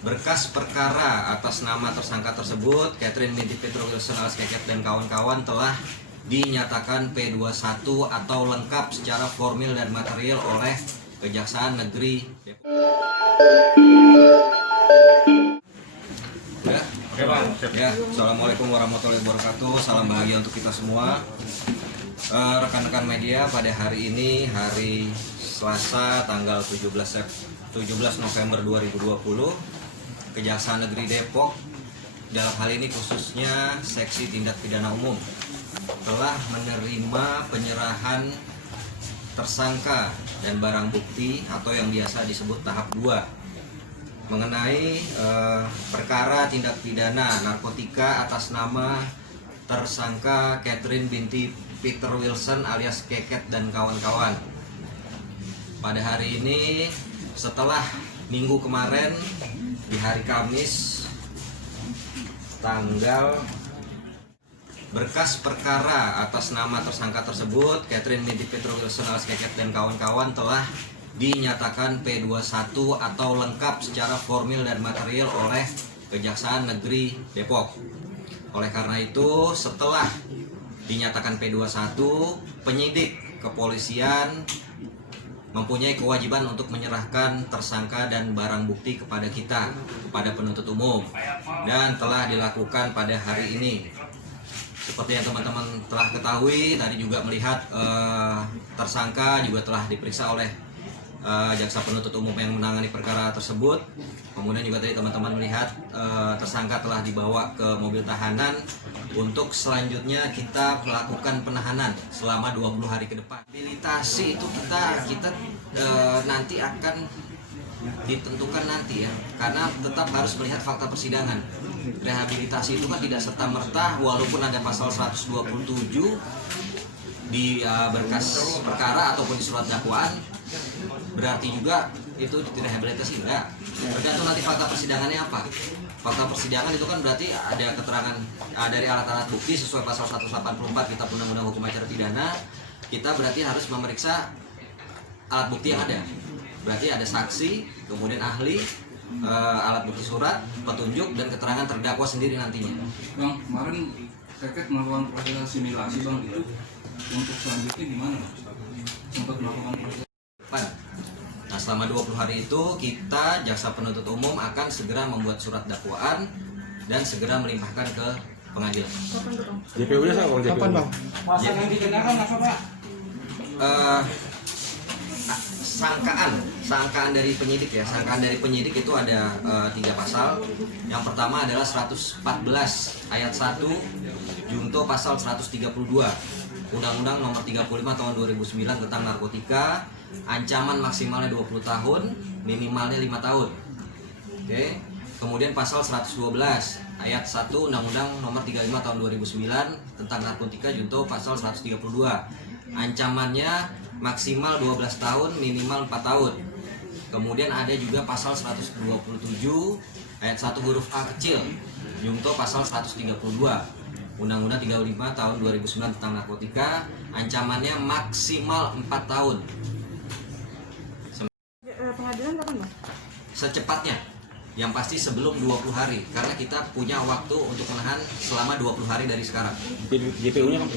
Berkas perkara atas nama tersangka tersebut, Catherine binti Peter Wilson alias Keket dan kawan-kawan telah dinyatakan P21 atau lengkap secara formil dan material oleh Kejaksaan Negeri Depok. Assalamualaikum warahmatullahi wabarakatuh. Salam bahagia untuk kita semua. Rekan-rekan media, pada hari ini, hari Selasa tanggal 17 November 2020, Kejaksaan Negeri Depok dalam hal ini khususnya Seksi Tindak Pidana Umum telah menerima penyerahan tersangka dan barang bukti atau yang biasa disebut tahap 2 mengenai perkara tindak pidana narkotika atas nama tersangka Catherine binti Peter Wilson alias Keket dan kawan-kawan. Pada hari ini, setelah minggu kemarin di hari Kamis tanggal berkas perkara atas nama tersangka tersebut, Catherine binti Peter Wilson alias Keket dan kawan-kawan telah dinyatakan P21 atau lengkap secara formil dan material oleh Kejaksaan Negeri Depok. Oleh karena itu, setelah dinyatakan P21, penyidik kepolisian mempunyai kewajiban untuk menyerahkan tersangka dan barang bukti kepada kita, kepada penuntut umum, dan telah dilakukan pada hari ini. Seperti yang teman-teman telah ketahui, tadi juga melihat tersangka juga telah diperiksa oleh jaksa penuntut umum yang menangani perkara tersebut. Kemudian juga tadi teman-teman melihat tersangka telah dibawa ke mobil tahanan untuk selanjutnya kita melakukan penahanan selama 20 hari ke depan. Rehabilitasi itu kita nanti akan ditentukan nanti ya, karena tetap harus melihat fakta persidangan. Rehabilitasi itu kan tidak serta-merta, walaupun ada pasal 127 di berkas perkara ataupun di surat dakwaan, berarti juga itu direhabilitasi enggak. Tergantung nanti fakta persidangannya apa. Fakta persidangan itu kan berarti ada keterangan dari alat-alat bukti sesuai pasal 184 Kitab Undang-Undang Hukum Acara Pidana. Kita berarti harus memeriksa alat bukti yang ada. Berarti ada saksi, kemudian ahli, alat bukti surat, petunjuk, dan keterangan terdakwa sendiri nantinya. Bang, kemarin Keket melakukan proses asimilasi, Bang, itu untuk selanjutnya gimana? Sempat melakukan proses. Nah, selama 20 hari itu kita jaksa penuntut umum akan segera membuat surat dakwaan dan segera melimpahkan ke pengadilan. JPU-nya sama Bang? Kapan, Bang? Pasal yang dikenakan apa, Pak? Sangkaan dari penyidik ya. Sangkaan dari penyidik itu ada 3 pasal. Yang pertama adalah 114 ayat 1 junto pasal 132 Undang-Undang Nomor 35 Tahun 2009 tentang narkotika. Ancaman maksimalnya 20 tahun, minimalnya 5 tahun. Oke. Kemudian pasal 112 ayat 1 Undang-Undang Nomor 35 Tahun 2009 tentang narkotika junto pasal 132. Ancamannya maksimal 12 tahun, minimal 4 tahun. Kemudian ada juga pasal 127 ayat 1 huruf A kecil junto pasal 132 Undang-Undang 35 Tahun 2009 tentang narkotika. Ancamannya maksimal 4 tahun. Pengadilan kapan, Bang? Secepatnya, yang pasti sebelum 20 hari, karena kita punya waktu untuk menahan selama 20 hari dari sekarang. JPU-nya Bang?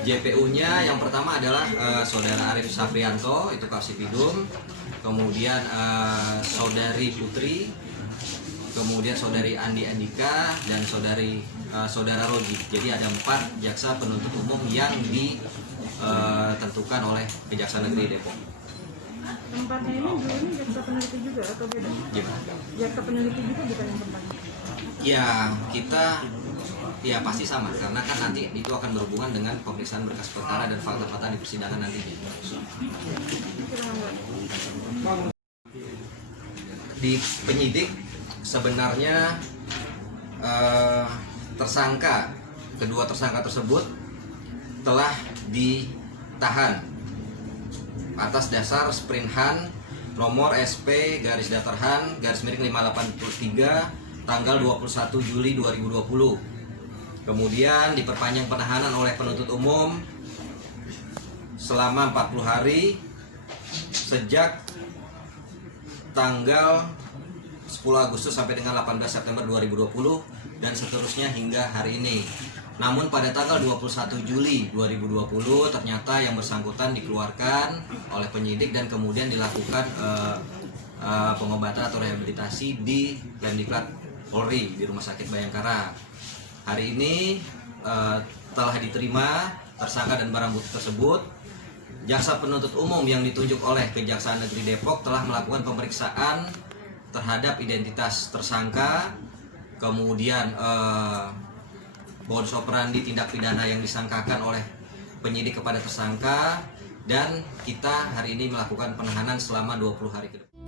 JPU-nya yang pertama adalah Saudara Arif Saprianto, itu Kasipidum, kemudian Saudari Putri, kemudian Saudari Andi Andika, dan Saudara Rogi. Jadi ada 4 jaksa penuntut umum yang ditentukan oleh Kejaksaan Negeri Depok. Tempatnya ini dulu ini jaksa peneliti juga atau beda? Gimana? Jaksa peneliti juga bukan yang tempatnya? Ya, kita pasti sama, karena kan nanti itu akan berhubungan dengan pemeriksaan berkas perkara dan fakta-fakta di persidangan nantinya. Di penyidik sebenarnya kedua tersangka tersebut telah ditahan atas dasar Sprinhan nomor SP /SP_583 tanggal 21 Juli 2020. Kemudian diperpanjang penahanan oleh penuntut umum selama 40 hari sejak tanggal Agustus sampai dengan 18 September 2020 dan seterusnya hingga hari ini. Namun pada tanggal 21 Juli 2020 ternyata yang bersangkutan dikeluarkan oleh penyidik dan kemudian dilakukan pengobatan atau rehabilitasi di Lemdiklat Polri di Rumah Sakit Bayangkara. Hari ini telah diterima tersangka dan barang bukti tersebut. Jaksa penuntut umum yang ditunjuk oleh Kejaksaan Negeri Depok telah melakukan pemeriksaan terhadap identitas tersangka, kemudian modus operandi tindak pidana yang disangkakan oleh penyidik kepada tersangka, dan kita hari ini melakukan penahanan selama 20 hari ke depan.